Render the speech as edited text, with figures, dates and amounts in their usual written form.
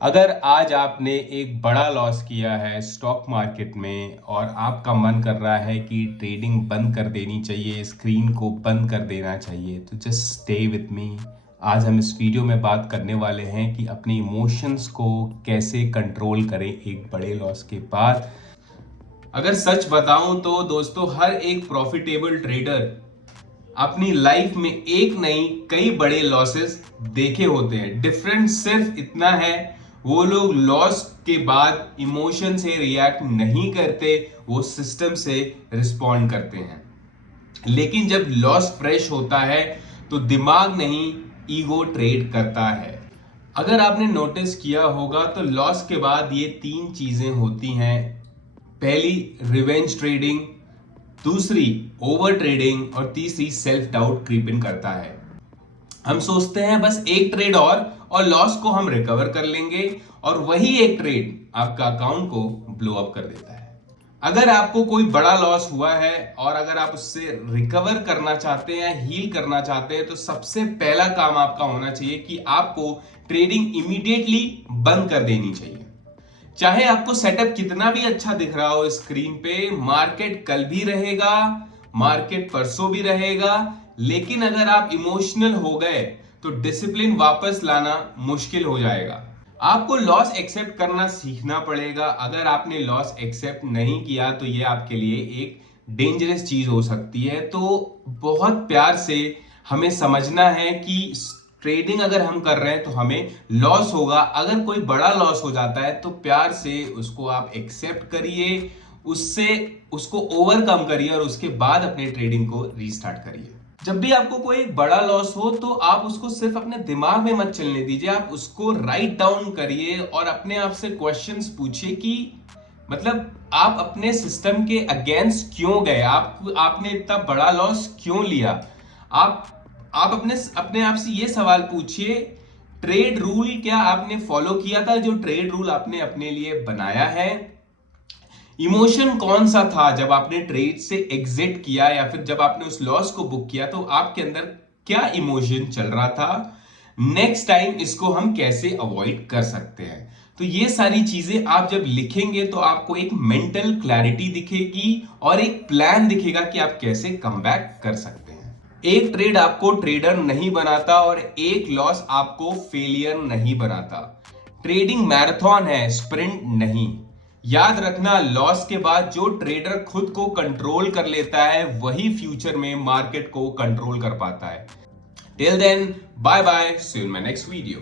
अगर आज आपने एक बड़ा लॉस किया है स्टॉक मार्केट में और आपका मन कर रहा है कि ट्रेडिंग बंद कर देनी चाहिए, स्क्रीन को बंद कर देना चाहिए, तो जस्ट स्टे विथ मी। आज हम इस वीडियो में बात करने वाले हैं कि अपने इमोशंस को कैसे कंट्रोल करें एक बड़े लॉस के बाद। अगर सच बताऊं तो दोस्तों, हर एक प्रॉफिटेबल ट्रेडर अपनी लाइफ में एक नहीं कई बड़े लॉसेस देखे होते हैं। डिफरेंस सिर्फ इतना है, वो लोग लॉस के बाद इमोशन से रिएक्ट नहीं करते, वो सिस्टम से रिस्पॉन्ड करते हैं। लेकिन जब लॉस फ्रेश होता है तो दिमाग नहीं, ईगो ट्रेड करता है। अगर आपने नोटिस किया होगा तो लॉस के बाद ये तीन चीजें होती हैं। पहली, रिवेंज ट्रेडिंग, दूसरी ओवर ट्रेडिंग और तीसरी सेल्फ डाउट क्रीप इन करता है। हम सोचते हैं बस एक ट्रेड और लॉस को हम रिकवर कर लेंगे, और वही एक ट्रेड आपका अकाउंट को ब्लो अप कर देता है। अगर आपको कोई बड़ा लॉस हुआ है और अगर आप उससे रिकवर करना चाहते हैं, हील करना चाहते हैं, तो सबसे पहला काम आपका होना चाहिए कि आपको ट्रेडिंग इमीडिएटली बंद कर देनी चाहिए। चाहे आपको सेटअप कितना भी अच्छा दिख रहा हो स्क्रीन पे, मार्केट कल भी रहेगा, मार्केट परसों भी रहेगा, लेकिन अगर आप इमोशनल हो गए तो डिसिप्लिन वापस लाना मुश्किल हो जाएगा। आपको लॉस एक्सेप्ट करना सीखना पड़ेगा। अगर आपने लॉस एक्सेप्ट नहीं किया तो ये आपके लिए एक डेंजरस चीज हो सकती है। तो बहुत प्यार से हमें समझना है कि ट्रेडिंग अगर हम कर रहे हैं तो हमें लॉस होगा। अगर कोई बड़ा लॉस हो जाता है तो प्यार से उसको आप एक्सेप्ट करिए, उससे उसको ओवरकम करिए और उसके बाद अपने ट्रेडिंग को रीस्टार्ट करिए। जब भी आपको कोई बड़ा लॉस हो तो आप उसको सिर्फ अपने दिमाग में मत चलने दीजिए, आप उसको राइट डाउन करिए और अपने आप से क्वेश्चंस पूछिए कि मतलब आप अपने सिस्टम के अगेंस्ट क्यों गए, आपने इतना बड़ा लॉस क्यों लिया। आप आप अपने आप से ये सवाल पूछिए, ट्रेड रूल क्या आपने फॉलो किया था, जो ट्रेड रूल आपने अपने लिए बनाया है। इमोशन कौन सा था जब आपने ट्रेड से एग्जिट किया या फिर जब आपने उस लॉस को बुक किया, तो आपके अंदर क्या इमोशन चल रहा था। नेक्स्ट टाइम इसको हम कैसे अवॉइड कर सकते हैं। तो ये सारी चीजें आप जब लिखेंगे तो आपको एक मेंटल क्लैरिटी दिखेगी और एक प्लान दिखेगा कि आप कैसे कम बैक कर सकते हैं। एक ट्रेड आपको ट्रेडर नहीं बनाता और एक लॉस आपको फेलियर नहीं बनाता। ट्रेडिंग मैराथन है, स्प्रिंट नहीं। याद रखना, लॉस के बाद जो ट्रेडर खुद को कंट्रोल कर लेता है वही फ्यूचर में मार्केट को कंट्रोल कर पाता है। Till then, bye bye, see you in my next video.